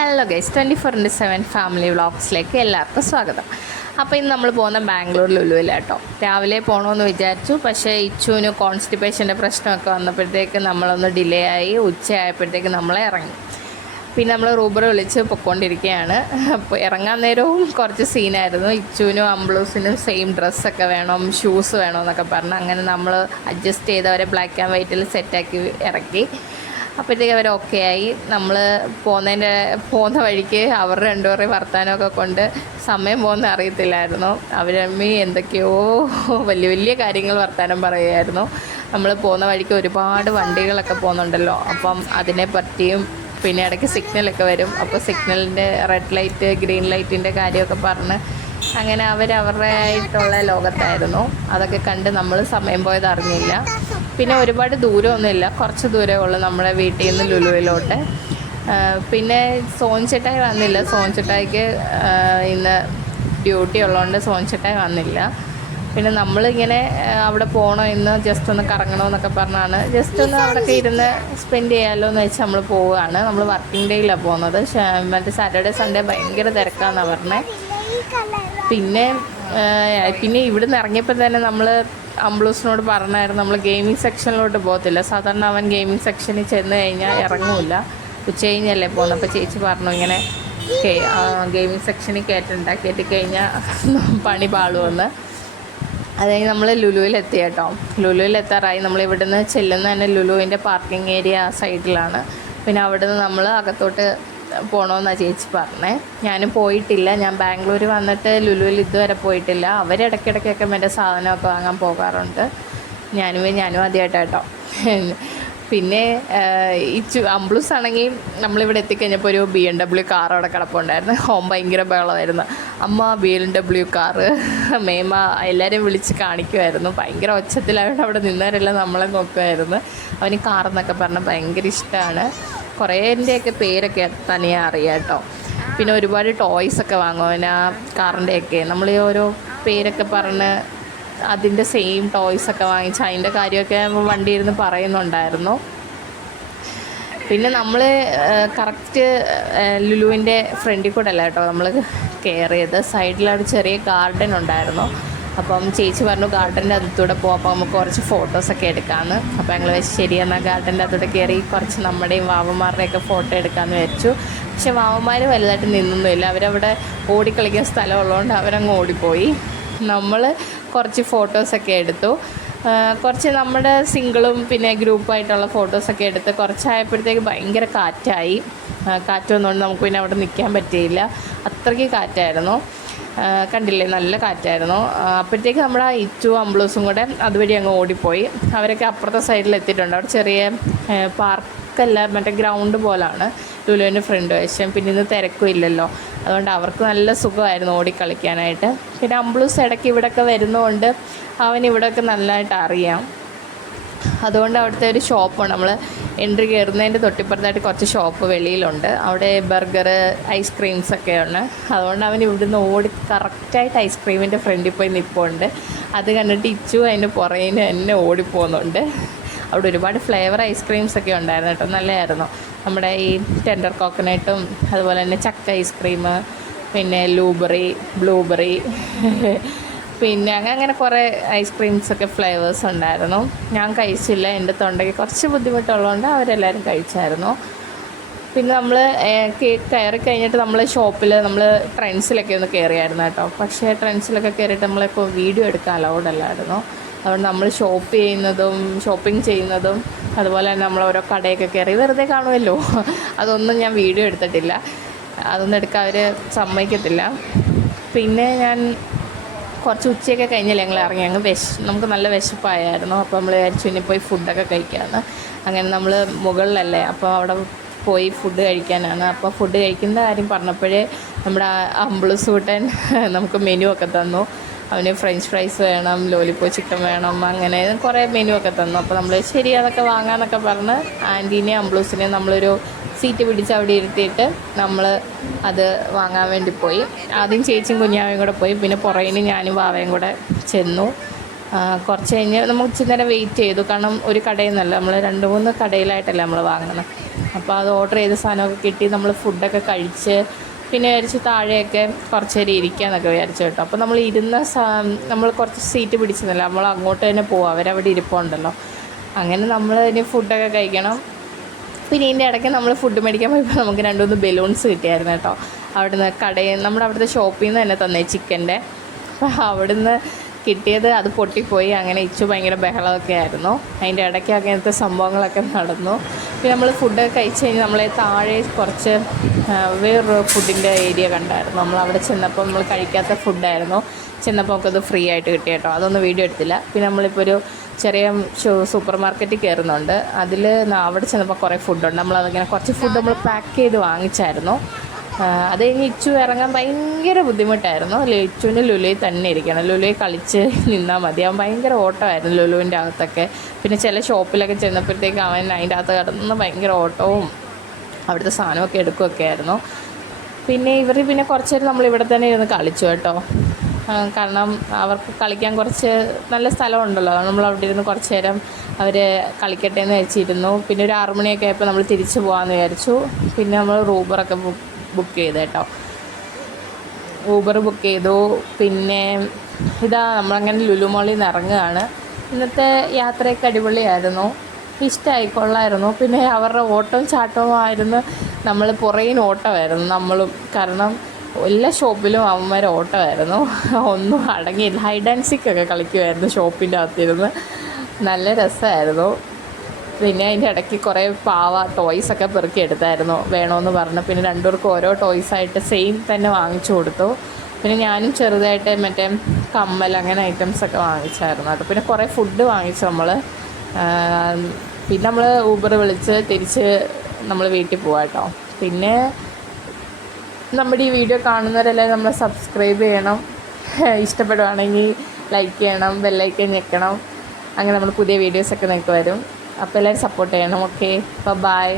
Hello guys 24/7 family വ്ളോഗ്സിലേക്ക് എല്ലാവർക്കും സ്വാഗതം. അപ്പോൾ ഇന്ന് നമ്മൾ പോകുന്ന ബാംഗ്ലൂർ ലുലുവിലാട്ടോ. രാവിലെ പോകണമെന്ന് വിചാരിച്ചു, പക്ഷേ ഇച്ചുവിന് കോൺസ്റ്റിപ്പേഷൻ്റെ പ്രശ്നമൊക്കെ വന്നപ്പോഴത്തേക്ക് നമ്മളൊന്ന് ഡിലേ ആയി. ഉച്ചയായപ്പോഴത്തേക്ക് നമ്മളെ ഇറങ്ങി. പിന്നെ നമ്മൾ റൂബർ വിളിച്ച് പൊയ്ക്കൊണ്ടിരിക്കുകയാണ്. അപ്പോൾ ഇറങ്ങാൻ നേരവും കുറച്ച് സീനായിരുന്നു. ഇച്ചുവിനും അംബ്ലൂസിനും സെയിം ഡ്രസ്സൊക്കെ വേണം, ഷൂസ് വേണമെന്നൊക്കെ പറഞ്ഞ് അങ്ങനെ നമ്മൾ അഡ്ജസ്റ്റ് ചെയ്ത് അവരെ ബ്ലാക്ക് ആൻഡ് വൈറ്റിൽ സെറ്റാക്കി ഇറക്കി. അപ്പോഴത്തേക്ക് അവർ ഓക്കെ ആയി. നമ്മൾ പോകുന്ന വഴിക്ക് അവർ രണ്ടുപേരെയും വർത്താനമൊക്കെ കൊണ്ട് സമയം പോകുന്ന അറിയത്തില്ലായിരുന്നു. അവരമ്മി എന്തൊക്കെയോ വലിയ വലിയ കാര്യങ്ങൾ വർത്താനം പറയുമായിരുന്നു. നമ്മൾ പോകുന്ന വഴിക്ക് ഒരുപാട് വണ്ടികളൊക്കെ പോകുന്നുണ്ടല്ലോ, അപ്പം അതിനെ പറ്റിയും പിന്നെ ഇടയ്ക്ക് സിഗ്നലൊക്കെ വരും. അപ്പോൾ സിഗ്നലിൻ്റെ റെഡ് ലൈറ്റ് ഗ്രീൻ ലൈറ്റിൻ്റെ കാര്യമൊക്കെ പറഞ്ഞ് അങ്ങനെ അവരുടേതായിട്ടുള്ള ലോകത്തായിരുന്നു. അതൊക്കെ കണ്ട് നമ്മൾ സമയം പോയത് അറിഞ്ഞില്ല. പിന്നെ ഒരുപാട് ദൂരമൊന്നുമില്ല, കുറച്ച് ദൂരമേ ഉള്ളൂ നമ്മുടെ വീട്ടിൽ നിന്ന് ലുലുവിലോട്ട്. പിന്നെ സോൻചേട്ടായി വന്നില്ല. സോൻചേട്ടായിക്ക് ഇന്ന് ഡ്യൂട്ടി ഉള്ളതുകൊണ്ട് സോൻചേട്ടായി വന്നില്ല. പിന്നെ നമ്മളിങ്ങനെ അവിടെ പോകണോ ഇന്ന് ജസ്റ്റ് ഒന്ന് കറങ്ങണമെന്നൊക്കെ പറഞ്ഞാണ് ജസ്റ്റ് ഒന്ന് അവിടെയൊക്കെ ഇരുന്ന് സ്പെൻഡ് ചെയ്യാമല്ലോ എന്ന് വെച്ച് നമ്മൾ പോവുകയാണ്. നമ്മൾ വർക്കിംഗ് ഡേയിലാണ് പോകുന്നത്. മറ്റേ സാറ്റർഡേ സൺഡേ ഭയങ്കര തിരക്കാണെന്നാണ് പറഞ്ഞത്. പിന്നെ ഇവിടുന്ന് ഇറങ്ങിയപ്പോൾ തന്നെ നമ്മൾ അംബ്ലൂസിനോട് പറഞ്ഞായിരുന്നു നമ്മൾ ഗെയിമിംഗ് സെക്ഷനിലോട്ട് പോകത്തില്ല. സാധാരണ അവൻ ഗെയിമിംഗ് സെക്ഷനിൽ ചെന്ന് കഴിഞ്ഞാൽ ഇറങ്ങില്ല, ഉച്ച കഴിഞ്ഞല്ലേ പോകുന്നത്. അപ്പോൾ ചേച്ചി പറഞ്ഞു ഇങ്ങനെ ഗെയിമിംഗ് സെക്ഷനിൽ കയറ്റിക്കഴിഞ്ഞാൽ പണി പാളുമെന്ന്. അത് കഴിഞ്ഞ് നമ്മൾ ലുലുവിലെത്തി കേട്ടോ. ലുലുവിലെത്താറായി. നമ്മൾ ഇവിടുന്ന് ചെല്ലുന്ന തന്നെ ലുലുവിൻ്റെ പാർക്കിംഗ് ഏരിയ ആ സൈഡിലാണ്. പിന്നെ അവിടുന്ന് നമ്മൾ അകത്തോട്ട് പോകണമെന്നാണ് ചേച്ചി പറഞ്ഞത്. ഞാനും പോയിട്ടില്ല. ഞാൻ ബാംഗ്ലൂർ വന്നിട്ട് ലുലുവിൽ ഇതുവരെ പോയിട്ടില്ല. അവരിടയ്ക്കിടയ്ക്കൊക്കെ മറ്റേ സാധനമൊക്കെ വാങ്ങാൻ പോകാറുണ്ട്. ഞാനും ആദ്യമായിട്ടാട്ടോ. പിന്നെ അംബ്ലൂസ് ആണെങ്കിൽ നമ്മളിവിടെ എത്തിക്കഴിഞ്ഞപ്പോൾ ഒരു BMW കാർ അവിടെ കിടപ്പുണ്ടായിരുന്നു. ഭയങ്കര ബഹളമായിരുന്നു. അമ്മ BMW കാറ് മേമ എല്ലാവരെയും വിളിച്ച് കാണിക്കുമായിരുന്നു. ഭയങ്കര ഒച്ചത്തിലായിട്ട് അവിടെ നിന്നവരെല്ലാം നമ്മളെ നോക്കുമായിരുന്നു. അവന് കാറെന്നൊക്കെ പറഞ്ഞാൽ ഭയങ്കര ഇഷ്ടമാണ്. കുറേൻ്റെയൊക്കെ പേരൊക്കെ തനിയെ അറിയാം കേട്ടോ. പിന്നെ ഒരുപാട് ടോയ്സൊക്കെ വാങ്ങും അവൻ ആ കാറിൻ്റെയൊക്കെ. നമ്മൾ ഈ ഓരോ പേരൊക്കെ പറഞ്ഞ് അതിൻ്റെ സെയിം ടോയ്സൊക്കെ വാങ്ങിച്ച് അതിൻ്റെ കാര്യമൊക്കെ വണ്ടി ഇരുന്ന് പറയുന്നുണ്ടായിരുന്നു. പിന്നെ നമ്മൾ കറക്റ്റ് ലുലുവിൻ്റെ ഫ്രണ്ടിൽ കൂടെ അല്ല കേട്ടോ നമ്മൾ കയറിയത്. സൈഡിലൊരു ചെറിയ ഗാർഡൻ ഉണ്ടായിരുന്നു. അപ്പം ചേച്ചി പറഞ്ഞു ഗാർഡൻ്റെ അകത്തൂടെ പോകാം, അപ്പോൾ നമുക്ക് കുറച്ച് ഫോട്ടോസൊക്കെ എടുക്കാമെന്ന്. അപ്പോൾ ഞങ്ങൾ വെച്ച് ശരിയെന്നാൽ ഗാർഡൻ്റെ അകത്തൂടെ കയറി കുറച്ച് നമ്മുടെയും വാവന്മാരുടെയൊക്കെ ഫോട്ടോ എടുക്കാമെന്ന് വെച്ചു. പക്ഷെ വാവന്മാർ വലുതായിട്ട് നിന്നൊന്നുമില്ല. അവരവിടെ ഓടിക്കളിക്കുന്ന സ്ഥലമുള്ളതുകൊണ്ട് അവരങ്ങ് ഓടിപ്പോയി. നമ്മൾ കുറച്ച് ഫോട്ടോസൊക്കെ എടുത്തു. കുറച്ച് നമ്മുടെ സിംഗിളും പിന്നെ ഗ്രൂപ്പായിട്ടുള്ള ഫോട്ടോസൊക്കെ എടുത്ത് കുറച്ചായപ്പോഴത്തേക്ക് ഭയങ്കര കാറ്റായി. കാറ്റ് വന്നുകൊണ്ട് നമുക്ക് പിന്നെ അവിടെ നിൽക്കാൻ പറ്റിയില്ല, അത്രയ്ക്ക് കാറ്റായിരുന്നു. കണ്ടില്ലേ, നല്ല കാറ്റായിരുന്നു. അപ്പോഴത്തേക്ക് നമ്മുടെ ഇച്ചു അംബ്ലൂസും കൂടെ അതുവഴി അങ്ങ് ഓടിപ്പോയി. അവരൊക്കെ അപ്പുറത്തെ സൈഡിൽ എത്തിയിട്ടുണ്ട്. അവിടെ ചെറിയ പാർക്കല്ല, മറ്റേ ഗ്രൗണ്ട് പോലാണ് ലുലുവിൻ്റെ ഫ്രണ്ട് വശം. പിന്നെ ഇന്ന് തിരക്കും ഇല്ലല്ലോ, അതുകൊണ്ട് അവർക്ക് നല്ല സുഖമായിരുന്നു ഓടിക്കളിക്കാനായിട്ട്. പിന്നെ അംബ്ലൂസ് ഇടയ്ക്ക് ഇവിടെയൊക്കെ വരുന്നതുകൊണ്ട് അവൻ ഇവിടെയൊക്കെ നല്ലതായിട്ട് അറിയാം. അതുകൊണ്ട് അവിടുത്തെ ഒരു ഷോപ്പാണ്, നമ്മൾ എൻട്രി കയറുന്നതിൻ്റെ തൊട്ടിപ്പുറത്തായിട്ട് കുറച്ച് ഷോപ്പ് വെളിയിലുണ്ട്. അവിടെ ബർഗർ ഐസ്ക്രീംസൊക്കെയാണ്. അതുകൊണ്ട് അവൻ ഇവിടുന്ന് ഓടി കറക്റ്റായിട്ട് ഐസ്ക്രീമിൻ്റെ ഫ്രണ്ടിൽ പോയി നിൽപ്പുണ്ട്. അത് കണ്ടിട്ട് ഇച്ചു അതിൻ്റെ പുറകിന് എന്നെ ഓടിപ്പോകുന്നുണ്ട്. അവിടെ ഒരുപാട് ഫ്ലേവർ ഐസ്ക്രീംസൊക്കെ ഉണ്ടായിരുന്നു കേട്ടോ, നല്ലതായിരുന്നു. നമ്മുടെ ഈ ടെൻഡർ കോക്കനട്ടും അതുപോലെ തന്നെ ചക്ക ഐസ്ക്രീം, പിന്നെ ബ്ലൂബെറി പിന്നെ അങ്ങനെ കുറേ ഐസ്ക്രീംസൊക്കെ ഫ്ലേവേഴ്സ് ഉണ്ടായിരുന്നു. ഞാൻ കഴിച്ചില്ല, എൻ്റെ തൊണ്ടയ്ക്ക് കുറച്ച് ബുദ്ധിമുട്ടുള്ളതുകൊണ്ട് അവരെല്ലാവരും കഴിച്ചായിരുന്നു. പിന്നെ നമ്മൾ കയറി കഴിഞ്ഞിട്ട് നമ്മൾ ഷോപ്പിൽ നമ്മൾ ട്രെൻഡ്സിലൊക്കെ ഒന്ന് കയറിയായിരുന്നു കേട്ടോ. പക്ഷേ ട്രെൻഡ്സിലൊക്കെ കയറിയിട്ട് നമ്മളിപ്പോൾ വീഡിയോ എടുക്കാൻ അലൗഡല്ലായിരുന്നു. അതുകൊണ്ട് നമ്മൾ ഷോപ്പിംഗ് ചെയ്യുന്നതും അതുപോലെ തന്നെ നമ്മൾ ഓരോ കടയൊക്കെ കയറി വെറുതെ കാണുമല്ലോ, അതൊന്നും ഞാൻ വീഡിയോ എടുത്തിട്ടില്ല. അതൊന്നും എടുക്കാൻ അവർ സമ്മതിക്കത്തില്ല. പിന്നെ ഞാൻ കുറച്ച് ഉച്ചയൊക്കെ കഴിഞ്ഞല്ലേ ഞങ്ങൾ ഇറങ്ങി. നമുക്ക് നല്ല വിശപ്പായിരുന്നു. അപ്പോൾ നമ്മൾ വിചാരിച്ചു ഇനി പോയി ഫുഡൊക്കെ കഴിക്കാമെന്ന്. അങ്ങനെ നമ്മൾ മുകളിലല്ലേ, അപ്പോൾ അവിടെ പോയി ഫുഡ് കഴിക്കാനാണ്. അപ്പോൾ ഫുഡ് കഴിക്കുന്ന കാര്യം പറഞ്ഞപ്പോഴേ നമ്മുടെ അംബ്ലൂസ് കൂട്ടൻ നമുക്ക് മെനു ഒക്കെ തന്നു. അവന് ഫ്രഞ്ച് ഫ്രൈസ് വേണം, ലോലിപ്പോ ചിക്കൻ വേണം, അങ്ങനെ കുറേ മെനു ഒക്കെ തന്നു. അപ്പോൾ നമ്മൾ ശരി അതൊക്കെ വാങ്ങാമെന്നൊക്കെ പറഞ്ഞ് ആൻറ്റീനെയും അംബ്ലൂസിനെയും നമ്മളൊരു സീറ്റ് പിടിച്ച് അവിടെ ഇരുത്തിയിട്ട് നമ്മൾ അത് വാങ്ങാൻ വേണ്ടി പോയി. ആദ്യം ചേച്ചിയും കുഞ്ഞാവയും കൂടെ പോയി, പിന്നെ പുറകിന് ഞാനും വാവയും കൂടെ ചെന്നു. കുറച്ച് കഴിഞ്ഞ് നമുക്ക് ഇച്ചിരി നേരം വെയിറ്റ് ചെയ്തു. കാരണം ഒരു കടയിൽ നിന്നല്ല, നമ്മൾ 2-3 കടയിലായിട്ടല്ല നമ്മൾ വാങ്ങുന്നത്. അപ്പോൾ അത് ഓർഡർ ചെയ്ത സാധനമൊക്കെ കിട്ടി. നമ്മൾ ഫുഡൊക്കെ കഴിച്ച് പിന്നെ വിചാരിച്ച് താഴെയൊക്കെ കുറച്ച് നേരം ഇരിക്കാമെന്നൊക്കെ വിചാരിച്ചു കേട്ടോ. അപ്പോൾ നമ്മൾ നമ്മൾ കുറച്ച് സീറ്റ് പിടിച്ചിരുന്നില്ല, നമ്മൾ അങ്ങോട്ട് തന്നെ പോവാം, അവരവിടെ ഇരിപ്പുണ്ടല്ലോ. അങ്ങനെ നമ്മൾ ഇനി ഫുഡൊക്കെ കഴിക്കണം. പിന്നെ ഇതിൻ്റെ ഇടയ്ക്ക് നമ്മൾ ഫുഡ് മേടിക്കാൻ പോയപ്പോൾ നമുക്ക് 2-3 ബലൂൺസ് കിട്ടിയായിരുന്നു കേട്ടോ. അവിടുന്ന് നമ്മുടെ അവിടുത്തെ ഷോപ്പിൽ നിന്ന് തന്നെ തന്നെ ചിക്കൻ്റെ. അപ്പോൾ അവിടുന്ന് കിട്ടിയത് അത് പൊട്ടിപ്പോയി. അങ്ങനെ ഇച്ചു ഭയങ്കര ബഹളമൊക്കെ ആയിരുന്നു. അതിൻ്റെ ഇടയ്ക്ക് അങ്ങനത്തെ സംഭവങ്ങളൊക്കെ നടന്നു. പിന്നെ നമ്മൾ ഫുഡൊക്കെ കഴിച്ച് കഴിഞ്ഞ് നമ്മളെ താഴെ കുറച്ച് വേറൊരു ഫുഡിൻ്റെ ഏരിയ കണ്ടായിരുന്നു. നമ്മളവിടെ ചെന്നപ്പോൾ നമ്മൾ കഴിക്കാത്ത ഫുഡായിരുന്നു. ചെന്നപ്പോൾ നമുക്കത് ഫ്രീ ആയിട്ട് കിട്ടി കേട്ടോ. അതൊന്നും വീഡിയോ എടുത്തില്ല. പിന്നെ നമ്മളിപ്പോൾ ഒരു ചെറിയ സൂപ്പർ മാർക്കറ്റിൽ കയറുന്നുണ്ട്. അവിടെ ചെന്നപ്പോൾ കുറേ ഫുഡുണ്ട്. നമ്മളതിങ്ങനെ കുറച്ച് ഫുഡ് നമ്മൾ പാക്ക് ചെയ്ത് വാങ്ങിച്ചായിരുന്നു. അത് കഴിഞ്ഞ് ഇച്ചു ഇറങ്ങാൻ ഭയങ്കര ബുദ്ധിമുട്ടായിരുന്നു. ഇച്ചുവിന് ലുലുയിൽ തന്നെ ഇരിക്കണം, ലുലുയിൽ കളിച്ച് നിന്നാൽ മതി. അവൻ ഭയങ്കര ഓട്ടമായിരുന്നു ലുലുവിൻ്റെ അകത്തൊക്കെ. പിന്നെ ചില ഷോപ്പിലൊക്കെ ചെന്നപ്പോഴത്തേക്ക് അവൻ അതിൻ്റെ അകത്ത് കിടന്ന് ഭയങ്കര ഓട്ടവും അവിടുത്തെ സാധനമൊക്കെ എടുക്കുകയൊക്കെ ആയിരുന്നു. പിന്നെ കുറച്ച് നേരം നമ്മളിവിടെ തന്നെ ഇരുന്ന് കളിച്ചു കേട്ടോ. കാരണം അവർക്ക് കളിക്കാൻ കുറച്ച് നല്ല സ്ഥലമുണ്ടല്ലോ. നമ്മളവിടെ ഇരുന്ന് കുറച്ച് നേരം അവർ കളിക്കട്ടെ എന്ന് വെച്ചിരുന്നു. പിന്നെ ഒരു 6 മണിയൊക്കെ ആയപ്പോൾ നമ്മൾ തിരിച്ച് പോകാമെന്ന് വിചാരിച്ചു. പിന്നെ നമ്മൾ ഊബറൊക്കെ ബുക്ക് ചെയ്തു കേട്ടോ. ഊബർ ബുക്ക് ചെയ്തു. പിന്നെ നമ്മളങ്ങനെ ലുലു മോളിൽ നിന്ന് ഇറങ്ങുകയാണ്. ഇന്നത്തെ യാത്രയൊക്കെ അടിപൊളിയായിരുന്നു, ഇഷ്ടമായി, കൊള്ളായിരുന്നു. പിന്നെ അവരുടെ ഓട്ടവും ചാട്ടവും ആയിരുന്നു. നമ്മൾ പുറകിന് ഓട്ടമായിരുന്നു നമ്മളും. കാരണം എല്ലാ ഷോപ്പിലും അവന്മാർ ഓട്ടമായിരുന്നു, ഒന്നും അടങ്ങിയില്ല. ഹൈഡ് ആൻഡ് സീക്കൊക്കെ കളിക്കുമായിരുന്നു ഷോപ്പിൻ്റെ അകത്തിരുന്ന്. നല്ല രസമായിരുന്നു. പിന്നെ അതിൻ്റെ ഇടയ്ക്ക് കുറേ ടോയ്സൊക്കെ പെറുക്കി എടുത്തായിരുന്നു വേണമെന്ന് പറഞ്ഞു. പിന്നെ 2 പേർക്കും ഓരോ ടോയ്സായിട്ട് സെയിം തന്നെ വാങ്ങിച്ചു കൊടുത്തു. പിന്നെ ഞാനും ചെറുതായിട്ട് മറ്റേ കമ്മൽ അങ്ങനെ ഐറ്റംസൊക്കെ വാങ്ങിച്ചായിരുന്നു കേട്ടോ. പിന്നെ കുറേ ഫുഡ് വാങ്ങിച്ചു നമ്മൾ. പിന്നെ നമ്മൾ ഊബർ വിളിച്ച് തിരിച്ച് നമ്മൾ വീട്ടിൽ പോവാം കേട്ടോ. പിന്നെ നമ്മുടെ ഈ വീഡിയോ കാണുന്നവരെല്ലാം നമ്മൾ സബ്സ്ക്രൈബ് ചെയ്യണം, ഇഷ്ടപ്പെടുവാണെങ്കിൽ ലൈക്ക് ചെയ്യണം, ബെല്ലൈക്കൻ ഞെക്കണം. അങ്ങനെ നമ്മൾ പുതിയ വീഡിയോസൊക്കെ നിങ്ങൾക്ക് വരും. അപ്പോൾ എല്ലാവരും സപ്പോർട്ട് ചെയ്യണം. Okay, by.